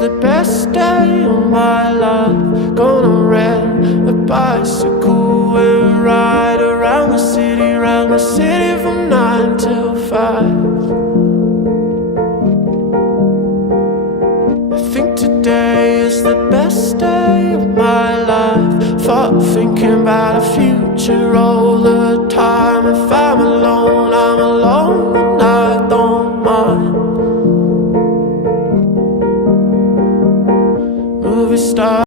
the best day of my life. Gonna rent a bicycle and ride around the city from 9 till 5. I think today is the best day of my life. Thought thinking about a future all the time. If I'm alone